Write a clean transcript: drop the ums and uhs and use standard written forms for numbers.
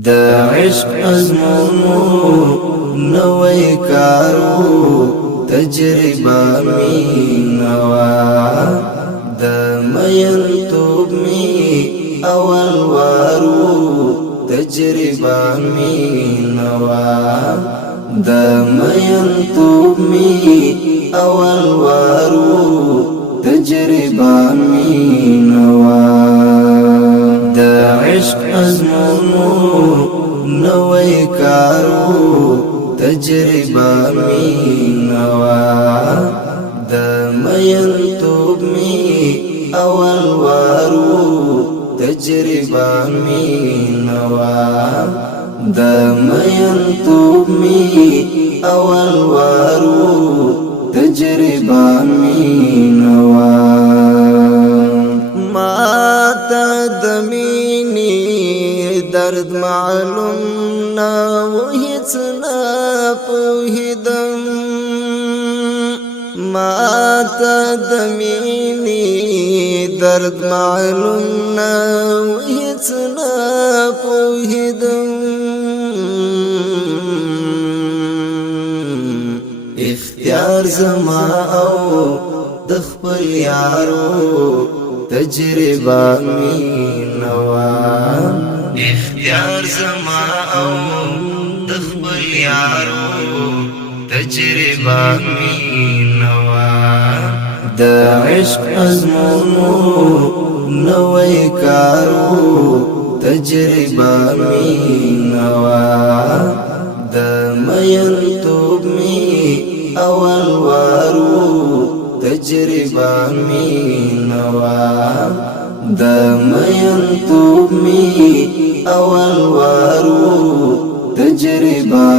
دا عشق ازمونو نوی کارو تجربه می نوا دا مین توب می اول وارو تجربه می نوا دا مین توب می اول وارو تجربه می نوا دا عشق ازمونو نوی کارو تجربه می نوا دا مین توب می اول وارو تجربه می نوا دا مین توب می اول وارو تجربه می نوا ما تا دمینی درد معلوم نا وهیڅ نا پوهیدم ما تا دمینی درد معلوم نا وهیڅ نا پوهیدم اختیار زما او د خپل یارو تجربه می نوا اختیار زما او د خپل یارو تجربه می نوا د عشق ازمونو نوی کارو تجربه می نوا د مین توب می اول وارو تجربه می نوا دا مین توب می اول وارو تجربه